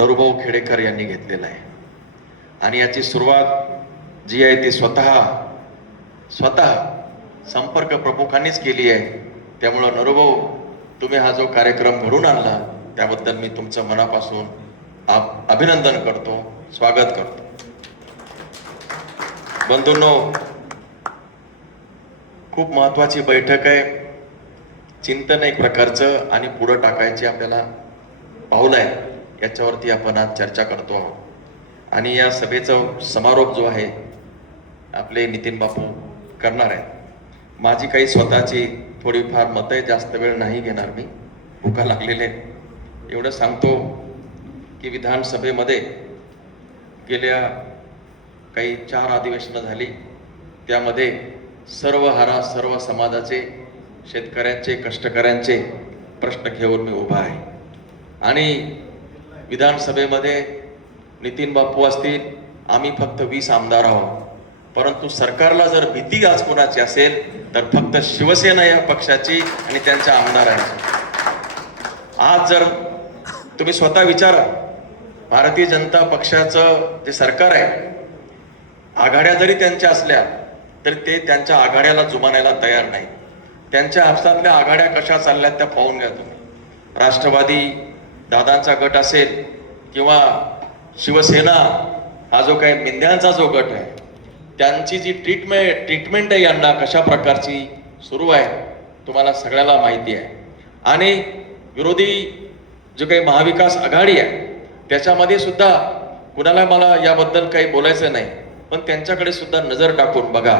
नरूभाऊ खेडेकर यांनी घेतलेला आहे आणि याची सुरुवात जी आहे ती स्वतः संपर्क प्रमुखांनीच केली आहे. त्यामुळे नरूभाऊ, तुम्ही हा जो कार्यक्रम घडून आणला त्याबद्दल मी तुमचं मनापासून अभिनंदन करतो, स्वागत करतो. बंधूंनो, खूप महत्वाची बैठक आहे. चिंतन एक प्रकारचं आणि पुढं टाकायची आपल्याला पाऊल आहे, याच्यावरती आपण आज चर्चा करतो आहोत. आणि या सभेचा समारोप जो आहे आपले नितीन बापू करणार आहेत. माझी काही स्वतःची थोडीफार मतं आहे, जास्त वेळ नाही घेणार मी, भुका लागलेले. एवढं सांगतो की विधानसभेमध्ये गेल्या काही 4 अधिवेशनं झाली, त्यामध्ये सर्व समाजाचे, शेतकऱ्यांचे, कष्टकऱ्यांचे प्रश्न घेऊन मी उभा आहे. आणि विधानसभेमध्ये नितीन बापू असतील, आम्ही फक्त 20 आमदार आहोत, परंतु सरकारला जर भीती आज कोणाची असेल तर फक्त शिवसेना या पक्षाची आणि त्यांच्या आमदारांची. आज जर तुम्ही स्वतः विचारा, भारतीय जनता पक्षाचं जे सरकार आहे, आघाड्या जरी त्यांच्या असल्या तरी ते त्यांच्या आघाड्याला जुमानायला तयार नाही. त्यांच्या हातातल्या आघाड्या कशा चालल्यात त्या पाहून घ्या तुम्ही. राष्ट्रवादी दादांचा गट असेल किंवा शिवसेना हा जो काही मिंद्यांचा जो गट आहे, त्यांची जी ट्रीटमेंट आहे यांना कशा प्रकारची सुरू आहे तुम्हाला सगळ्याला माहिती आहे. आणि विरोधी जो काही महाविकास आघाडी आहे त्याच्यामध्ये सुद्धा कुणाला मला याबद्दल काही बोलायचं नाही, पण त्यांच्याकडे सुद्धा नजर टाकून बघा.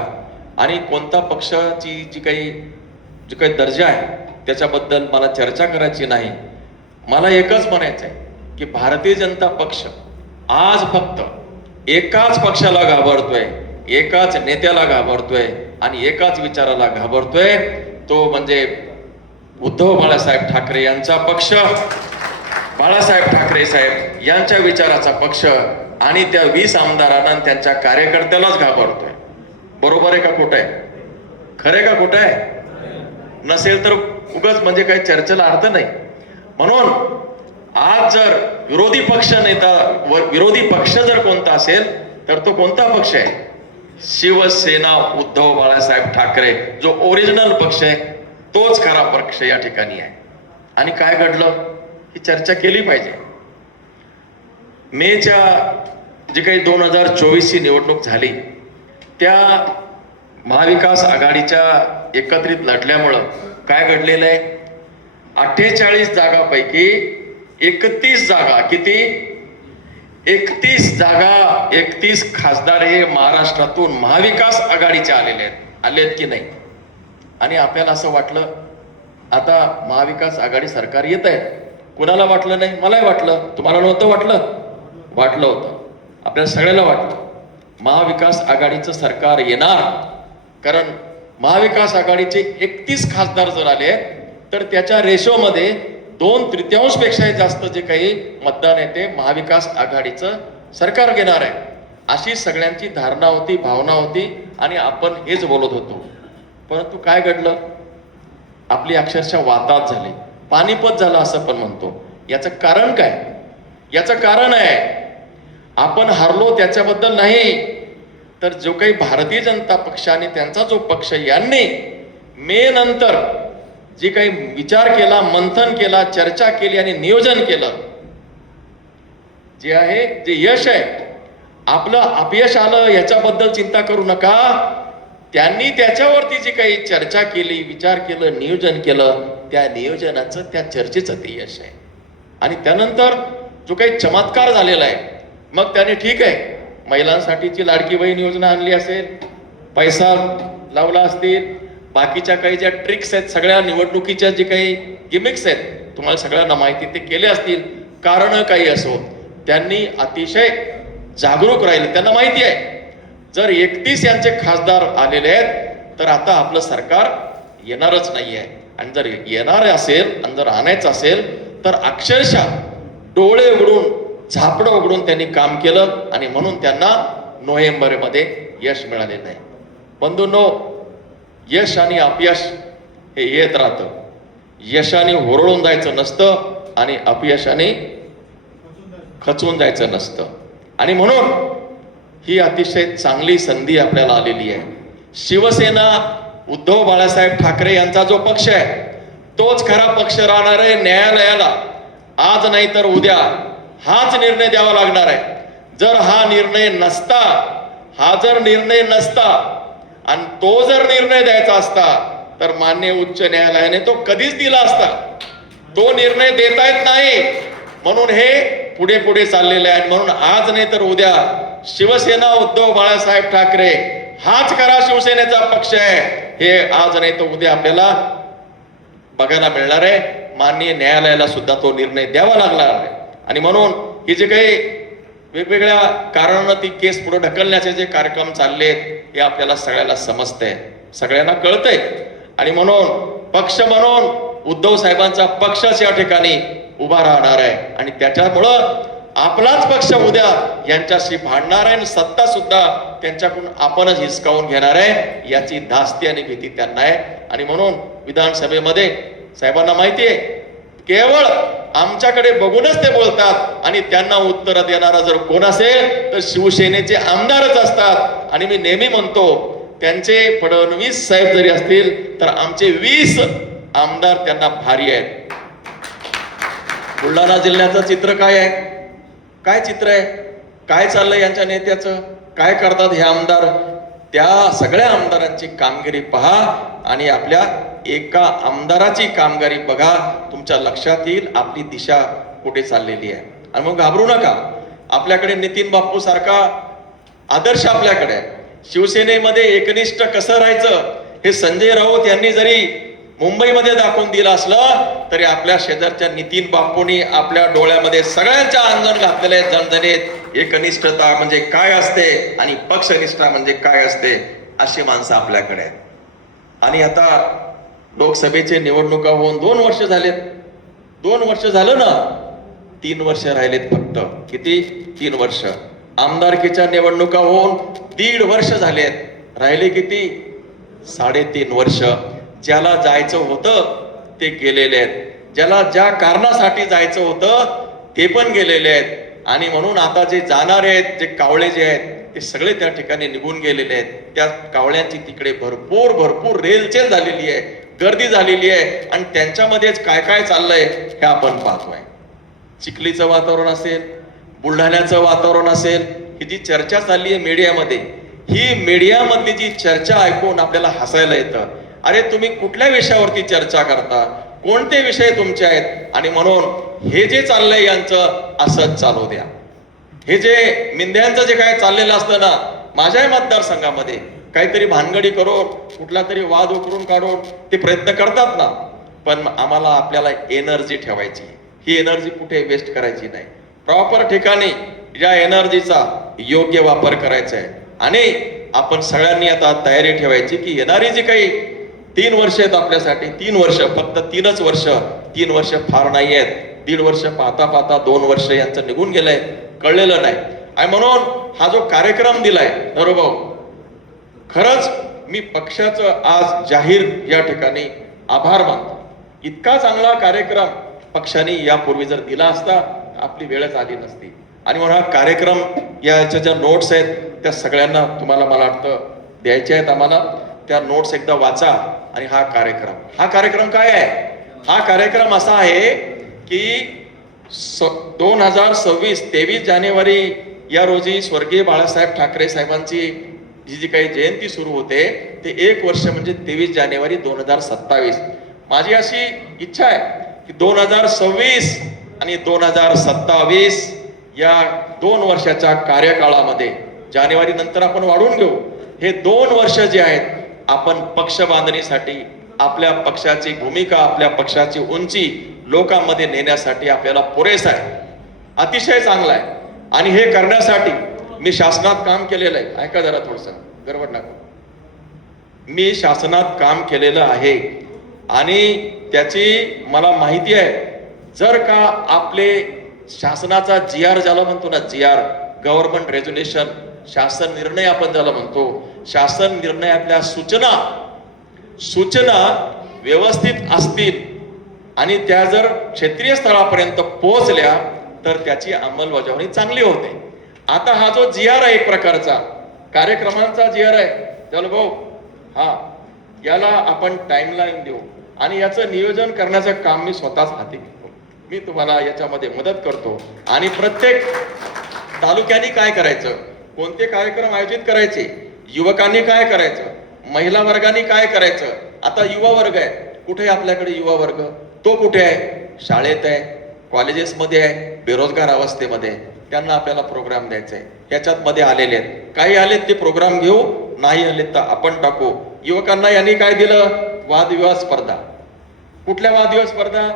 आणि कोणता पक्षाची जो काही दर्जा आहे त्याच्याबद्दल मला चर्चा करायची नाही. मला एकच म्हणायचं आहे की भारतीय जनता पक्ष आज फक्त एकाच पक्षाला घाबरतोय, एकाच नेत्याला घाबरतोय आणि एकाच विचाराला घाबरतोय, तो म्हणजे उद्धव बाळासाहेब ठाकरे यांचा पक्ष, बाळासाहेब ठाकरे साहेब यांच्या विचाराचा पक्ष. आणि त्या 20 आमदारांना त्यांच्या कार्यकर्त्यालाच घाबरतोय. बरोबर आहे का खोटं आहे? खरं आहे का खोटं आहे? नसेल तर उगाच म्हणजे काही चर्चेला अर्थ नाही. म्हणून आज जर विरोधी पक्ष जर कोणता असेल तर तो कोणता पक्ष आहे? शिवसेना उद्धव बाळासाहेब ठाकरे, जो ओरिजिनल पक्ष आहे तोच खरा पक्ष या ठिकाणी आहे. आणि काय घडलं ही चर्चा केली पाहिजे. मेच्या जी काही 2024 ची निवडणूक झाली त्या महाविकास आघाडीच्या एकत्रित लढल्यामुळं काय घडलेलं आहे? 48 जागापैकी 31 जागा, किती? 31 जागा, 31 खासदार हे महाराष्ट्रातून महाविकास आघाडीचे आलेत की नाही? आणि आपल्याला असं वाटलं आता महाविकास आघाडी सरकार येत आहे. कुणाला वाटलं नाही? मलाही वाटलं. तुम्हाला नव्हतं वाटलं? वाटलं होतं. आपल्याला सगळ्याला वाटलं महाविकास आघाडीचं सरकार येणार, कारण महाविकास आघाडीचे 31 खासदार जर आले तर त्याच्या रेशोमध्ये 2/3 पेक्षा जास्त जे काही मतदान आहे ते महाविकास आघाडीचं सरकार घेणार आहे, अशी सगळ्यांची धारणा होती, भावना होती आणि आपण हेच बोलत होतो. परंतु काय घडलं? आपली अक्षरशः वाताहत झाली, पानिपत झालं असं पण म्हणतो. याचं कारण काय? याचं कारण आहे आपण हरलो त्याच्याबद्दल नाही, तर जो काही भारतीय जनता पक्ष आणि त्यांचा जो पक्ष यांनी मे नंतर जे काही विचार केला, मंथन केला, चर्चा केली आणि नियोजन केलं, जे आहे जे यश आहे, आपलं अपयश आलं याच्याबद्दल चिंता करू नका. त्यांनी त्याच्यावरती जी काही चर्चा केली, विचार केलं, नियोजन केलं, त्या नियोजनाचं, त्या चर्चेचं ते यश आहे. आणि त्यानंतर जो काही चमत्कार झालेला आहे, मग त्याने ठीक आहे महिलांसाठीची लाडकी बहीण योजना आणली असेल, पैसा लावला असतील, बाकीच्या काही ज्या ट्रिक्स आहेत, सगळ्या निवडणुकीच्या जे काही गिमिक्स आहेत तुम्हाला सगळ्यांना माहिती, ते केले असतील. कारण काही असो, त्यांनी अतिशय जागरूक राहिले. त्यांना माहिती आहे जर 31 यांचे खासदार आलेले आहेत तर आता आपलं सरकार येणारच नाही आहे. आणि जर येणार असेल आणि जर आणायचं असेल तर अक्षरशः डोळे उघडून, झापडं उघडून त्यांनी काम केलं आणि म्हणून त्यांना नोव्हेंबरमध्ये यश मिळालेलं आहे. बंधूंनो, यश आणि अपयश हे येत राहतं. यशाने होरळून जायचं नसतं आणि अपयशाने खचून जायचं नसतं. आणि म्हणून ही अतिशय चांगली संधी आपल्याला आलेली आहे. शिवसेना उद्धव बाळासाहेब ठाकरे यांचा जो पक्ष आहे तोच खरा पक्ष राहणार आहे. न्यायालयाला आज नाही तर उद्या हाच निर्णय द्यावा लागणार आहे. जर हा निर्णय नसता, हा जर निर्णय नसता आणि तो जर निर्णय द्यायचा असता तर माननीय उच्च न्यायालयाने तो कधीच दिला असता. तो निर्णय देता येत नाही म्हणून हे पुढे पुढे चाललेले आहे. म्हणून आज नाही तर उद्या शिवसेना उद्धव बाळासाहेब ठाकरे हाच खरा शिवसेनेचा पक्ष आहे हे आज नाही तर उद्या आपल्याला बघायला मिळणार आहे. माननीय न्यायालयाला सुद्धा तो निर्णय द्यावा लागणार आहे. आणि म्हणून ही जे काही वेगवेगळ्या कारणानं ती केस पुढे ढकलण्याचे जे कार्यक्रम चालले आहेत हे आपल्याला सगळ्याला समजतंय, सगळ्यांना कळतंय. आणि म्हणून पक्ष म्हणून उद्धव साहेबांचा पक्षच या ठिकाणी उभा राहणार आहे. आणि त्याच्यामुळं आपलाच पक्ष उद्या यांच्याशी भांडणार आहे आणि सत्ता सुद्धा त्यांच्याकडून आपणच हिसकावून घेणार आहे याची धास्ती आणि भीती त्यांना आहे. आणि म्हणून विधानसभेमध्ये साहेबांना माहिती आहे केवळ आमच्याकडे बघूनच ते बोलतात आणि त्यांना उत्तर देणारा जर कोण असेल तर शिवसेनेचे आमदारच असतात. आणि मी नेहमी म्हणतो त्यांचे फडणवीस साहेब जरी असतील तर आमचे 20 आमदार त्यांना भारी आहेत. बुलढाणा जिल्ह्याचं चित्र काय आहे, काय चित्र आहे, काय चाललंय यांच्या नेत्याचं, काय करतात हे आमदार, त्या सगळ्या आमदारांची कामगिरी पहा आणि आपल्या एका आमदाराची कामगिरी बघा. तुमच्या लक्षात येईल आपली दिशा कुठे चाललेली आहे. आणि मग घाबरू नका. आपल्याकडे नितीन बापू सारखा आदर्श आपल्याकडे आहे. शिवसेनेमध्ये एकनिष्ठ कसं राहायचं हे संजय राऊत यांनी जरी मुंबईमध्ये दाखवून दिलं असलं तरी आपल्या शेजारच्या नितीन बापूंनी आपल्या डोळ्यामध्ये सगळ्यांच्या अंगण घातलेले आहेत जणजणीत. एकनिष्ठता म्हणजे काय असते आणि पक्षनिष्ठा म्हणजे काय असते अशी माणसं आपल्याकडे आहेत. आणि आता लोकसभेचे निवडणुका होऊन 2 वर्ष झालेत. 2 वर्ष झालं ना, 3 वर्ष राहिलेत फक्त. किती? 3 वर्ष. आमदारकीच्या निवडणुका होऊन 1.5 वर्ष झालेत. राहिले किती? 3.5 वर्ष. ज्याला जायचं होतं ते गेलेले आहेत, ज्याला ज्या कारणासाठी जायचं होतं ते पण गेलेले आहेत. आणि म्हणून आता जे जाणारे आहेत, जे कावळे जे आहेत ते सगळे त्या ठिकाणी निघून गेलेले आहेत. त्या कावळ्यांची तिकडे भरपूर रेलचेल झालेली आहे, गर्दी झालेली आहे. आणि त्यांच्यामध्येच काय काय चाललंय हे आपण पाहतोय. चिखलीचं वातावरण असेल, बुलढाण्याचं वातावरण असेल, ही जी चर्चा चालली आहे मीडियामध्ये, ही मीडियामधली जी चर्चा ऐकून आपल्याला हसायला येतं. अरे तुम्ही कुठल्या विषयावरती चर्चा करता, कोणते विषय तुमचे आहेत. आणि म्हणून हे जे चाललंय यांचं असंच चालू द्या. हे जे मिंद्यांचं जे काय चाललेलं असतं ना, माझ्याही मतदारसंघामध्ये काहीतरी भानगडी करून कुठला तरी वाद उकरून काढून ते प्रयत्न करतात ना, पण आम्हाला आपल्याला एनर्जी ठेवायची. ही एनर्जी कुठे वेस्ट करायची नाही. प्रॉपर ठिकाणी या एनर्जीचा योग्य वापर करायचा आहे. आणि आपण सगळ्यांनी आता तयारी ठेवायची की येणारी जी काही 3 वर्ष आहेत आपल्यासाठी, 3 वर्ष, फक्त 3च वर्ष, 3 वर्ष फार नाही आहेत. 1.5 वर्ष पाहता पाहता 2 वर्ष यांचं निघून गेलंय, कळलेलं नाही. आणि म्हणून हा जो कार्यक्रम दिलाय नरोभाऊ, खरंच मी पक्षाचं आज जाहीर या ठिकाणी आभार मानतो. इतका चांगला कार्यक्रम पक्षाने यापूर्वी जर दिला असता आपली वेळच आली नसती. आणि म्हणून हा कार्यक्रम, याच्या ज्या नोट्स आहेत त्या सगळ्यांना तुम्हाला मला वाटतं द्यायच्या आहेत आम्हाला. त्या नोट्स एकदा वाचा. आणि हा कार्यक्रम काय आहे? हा कार्यक्रम असा आहे की 2026 23 जानेवारी या रोजी स्वर्गीय बाळासाहेब ठाकरे साहेबांची जी काही जयंती सुरू होते ते 1 वर्ष म्हणजे 23 जानेवारी 2027. माझी अशी इच्छा आहे की 2026 आणि 2027 या 2 वर्षाच्या कार्यकाळामध्ये, जानेवारी नंतर आपण वाढवून घेऊ, हे 2 वर्ष जे आहेत आपण पक्ष बांधणीसाठी, आपल्या पक्षाची भूमिका, आपल्या पक्षाची उंची लोकांमध्ये नेण्यासाठी आपल्याला पुरेसा आहे, अतिशय चांगला आहे. आणि हे करण्यासाठी मी शासनात काम केलेलं आहे. ऐका जरा थोडंसं, गडबड नका. मी शासनात काम केलेलं आहे आणि त्याची मला माहिती आहे. जर का आपले शासनाचा GR ज्याला म्हणतो ना, GR गव्हर्नमेंट रेझोल्युशन, शासन निर्णय आपण ज्याला म्हणतो, शासन निर्णयातल्या सूचना व्यवस्थित असतील आणि त्या जर क्षेत्रीय स्तरापर्यंत पोहोचल्या तर त्याची अंमलबजावणी चांगली होते. आता हा जो GR आहे एक प्रकारचा कार्यक्रमांचा GR आहे, चल भाऊ, हा याला आपण टाइमलाईन देऊ आणि याचं नियोजन करण्याचं काम मी स्वतःच हाती घेतो. मी तुम्हाला याच्यामध्ये मदत करतो आणि प्रत्येक तालुक्याने काय करायचं, कोणते कार्यक्रम आयोजित करायचे, युवकांनी काय करायचं, महिला वर्गाने काय करायचं. आता युवा वर्ग आहे, कुठे आहे आपल्याकडे युवा वर्ग? तो कुठे आहे? शाळेत आहे, कॉलेजेसमध्ये आहे, बेरोजगार अवस्थेमध्ये. त्यांना आपल्याला प्रोग्राम द्यायचा आहे. याच्यात मध्ये आलेले आहेत, काही आलेत ते प्रोग्राम घेऊ, नाही आलेत तर आपण टाकू. युवकांना यांनी काय दिलं? वादविवाद स्पर्धा. कुठल्या वादविवाद स्पर्धा?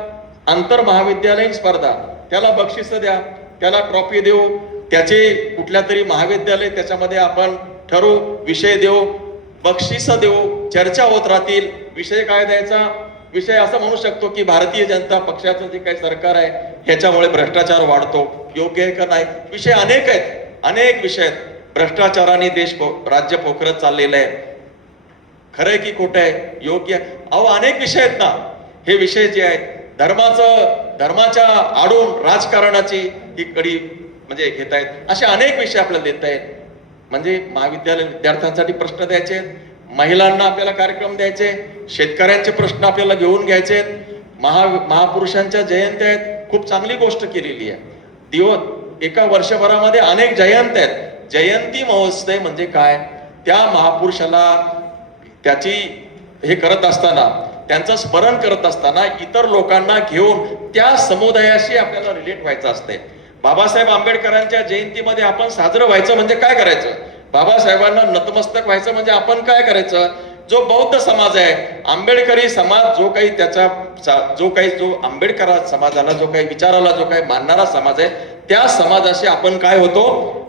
आंतर महाविद्यालयीन स्पर्धा. त्याला बक्षीस द्या, त्याला ट्रॉफी देऊ, त्याचे कुठल्या तरी महाविद्यालय त्याच्यामध्ये आपण ठरवू, विषय देऊ, बक्षीस देऊ, चर्चा होत राहतील. विषय काय द्यायचा? विषय असं म्हणू शकतो की भारतीय जनता पक्षाचं जे काही सरकार आहे ह्याच्यामुळे भ्रष्टाचार वाढतो, योग्य आहे का नाही? विषय अनेक आहेत, अनेक विषय आहेत. भ्रष्टाचाराने राज्य पोखरत चाललेलं आहे, खरंय की खोटं आहे, योग्य आहे? अहो अनेक विषय आहेत ना. हे विषय जे आहेत धर्माच्या आडून राजकारणाची ही कडी म्हणजे घेत आहेत, असे अनेक विषय आपल्याला देत आहेत. म्हणजे महाविद्यालय विद्यार्थ्यांसाठी प्रश्न द्यायचे, महिलांना आपल्याला कार्यक्रम द्यायचे, शेतकऱ्यांचे प्रश्न आपल्याला घेऊन घ्यायचे, महापुरुषांच्या जयंत्या आहेत. खूप चांगली गोष्ट केलेली आहे. एका वर्षभरामध्ये अनेक जयंत्या आहेत. जयंती महोत्सव म्हणजे काय? त्या महापुरुषाला त्याची हे करत असताना, त्यांचं स्मरण करत असताना इतर लोकांना घेऊन त्या समुदायाशी आपल्याला रिलेट व्हायचं असते. बाबासाहेब आंबेडकरांच्या जयंतीमध्ये आपण साजरं व्हायचं म्हणजे काय करायचं? बाबासाहेबांना नतमस्तक व्हायचं म्हणजे आपण काय करायचं? जो बौद्ध समाज आहे, आंबेडकरी समाज, जो आंबेडकर समाजाला, जो काही विचाराला, जो काही मानणारा समाज आहे, त्या समाजाशी आपण काय होतो?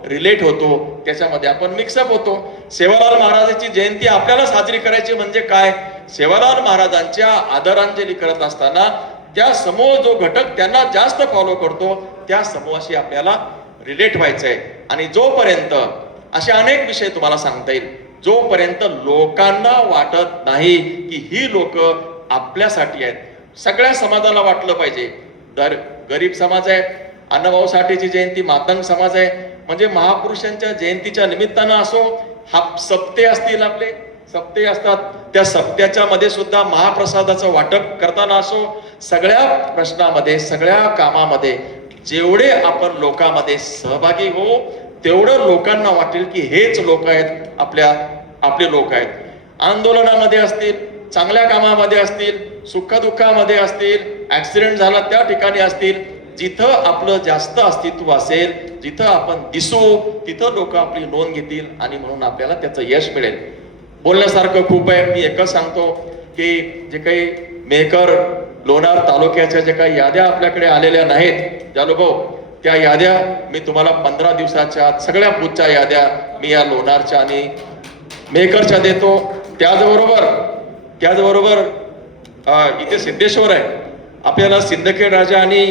रिलेट होतो, त्याच्यामध्ये आपण मिक्सअप होतो. सेवालाल महाराजांची जयंती आपल्याला साजरी करायची म्हणजे काय? सेवालाल महाराजांच्या आदरांजली करत असताना त्या समूह जो घटक त्यांना जास्त फॉलो करतो, त्या समूहाशी आपल्याला रिलेट व्हायचंय. आणि जोपर्यंत असे अनेक विषय तुम्हाला सांगता येईल, जोपर्यंत लोकांना वाटत नाही की ही लोक आपल्यासाठी आहेत. सगळ्या समाजाला वाटलं पाहिजे. गरीब समाज आहे, अण्णाभाऊ साठेची जयंती, मातंग समाज आहे, म्हणजे महापुरुषांच्या जयंतीच्या निमित्तानं असो, सप्ते असतील, आपले सप्ते असतात, त्या सप्त्याच्या मध्ये सुद्धा महाप्रसादाचं वाटप करताना असो, सगळ्या प्रश्नामध्ये, सगळ्या कामामध्ये जेवढे आपण लोकांमध्ये सहभागी हो, तेवढं लोकांना वाटेल की हेच लोक आहेत, आपले लोक आहेत. आंदोलनामध्ये असतील, चांगल्या कामामध्ये असतील, सुखदुःखामध्ये असतील, ऍक्सिडेंट झाला त्या ठिकाणी असतील, जिथं आपलं जास्त अस्तित्व असेल, जिथं आपण दिसू, तिथं लोक आपली नोंद घेतील आणि म्हणून आपल्याला त्याचं यश मिळेल. बोलण्यासारखं खूप आहे. मी एकच सांगतो की जे काही मेहकर लोणार तालुक्याच्या जे काही याद्या आपल्याकडे आलेल्या नाहीत, जालूभाऊ, त्या याद्या मी तुम्हाला 15 दिवसाच्या आत सगळ्या बूथच्या याद्या मी या लोणारच्या आणि मेहकरच्या देतो. त्याचबरोबर इथे सिद्धेश्वर आहे, आपल्याला सिंदखेड राजा आणि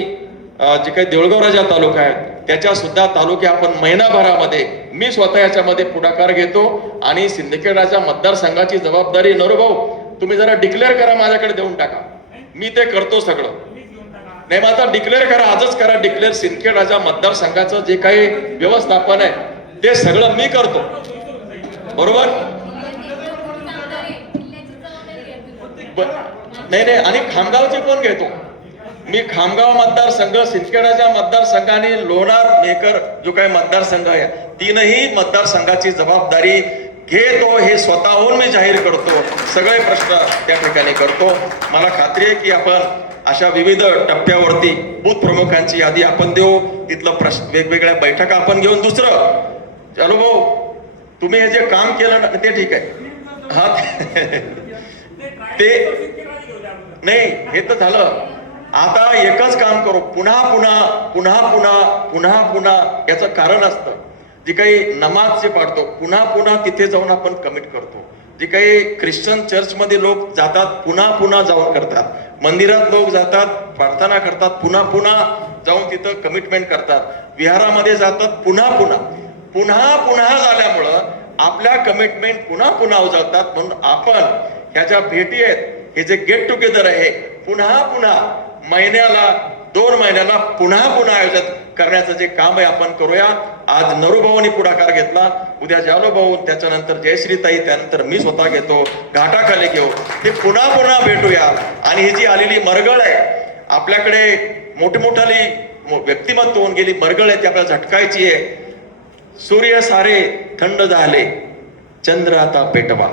जे काही देऊळगाव राजा तालुका आहे त्याच्या सुद्धा तालुक्या आपण महिनाभरामध्ये मी स्वतः याच्यामध्ये पुढाकार घेतो आणि सिंदखेड राजा मतदारसंघाची जबाबदारी नरूभाऊ तुम्ही जरा डिक्लेअर करा, माझ्याकडे देऊन टाका, मी ते करतो सगळं. नाही मग आता डिक्लेअर करा, आजच करा डिक्लेअर. सिंदखेड राजा मतदारसंघाचं जे काही व्यवस्थापन आहे ते सगळं मी करतो, बरोबर? नाही, आणि खामगावची कोण घेतो? मी खामगाव मतदारसंघ, सिंदखेडच्या मतदारसंघ आणि लोणार मेहकर जो काही मतदारसंघ आहे, तीनही मतदारसंघाची जबाबदारी घेतो. हे स्वतःहून मी जाहीर करतो, सगळे प्रश्न त्या ठिकाणी करतो. मला खात्री आहे की आपण अशा विविध टप्प्यावरती बूथ प्रमुखांची यादी आपण देऊ, तिथलं प्रश्न वेगवेगळ्या बैठका आपण घेऊन. दुसरं, चालू भाऊ, तुम्ही हे जे काम केलं ना ते ठीक आहे, हा ते नाही, हे तर झालं. आता एकच काम करू, पुन्हा पुन्हा याचं कारण असतं. जे काही नमाज जे पाडतो पुन्हा पुन्हा तिथे जाऊन आपण कमिट करतो. जे काही ख्रिश्चन चर्चमध्ये लोक जातात, पुन्हा जाऊन करतात. मंदिरात लोक जातात, प्रार्थना करतात, पुन्हा जाऊन तिथं कमिटमेंट करतात. विहारामध्ये जातात, पुन्हा झाल्यामुळं आपल्या कमिटमेंट पुन्हा उजाळतात. म्हणून आपण ह्या ज्या भेटी आहेत, हे जे गेट टुगेदर आहे, पुन्हा महिन्याला 2 महिन्याला पुन्हा आयोजित करण्याचं जे काम आहे आपण करूया. आज नरूभाऊनी पुढाकार घेतला, उद्या जालो भाऊ, त्याच्यानंतर जयश्रीताई, त्यानंतर मी स्वतः घेतो, घाटाखाली घेऊ. हे पुन्हा पुन्हा भेटूया. आणि ही जी आलेली मरगळ आहे, आपल्याकडे मोठमोठाली व्यक्तिमत्व होऊन गेली मरगळ आहे, ती आपल्याला झटकायची आहे. सूर्य सारे थंड झाले, चंद्र आता पेटवा.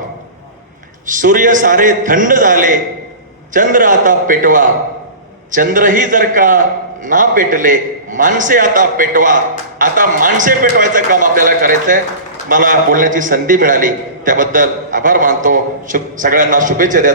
सूर्य सारे थंड झाले, चंद्र आता पेटवा. चंद्रही जर का ना पेटले, माणसे आता पेटवा. आता माणसे पेटवायचं काम आपल्याला करायचंय. मला बोलण्याची संधी मिळाली त्याबद्दल आभार मानतो. सगळ्यांना शुभेच्छा द्या.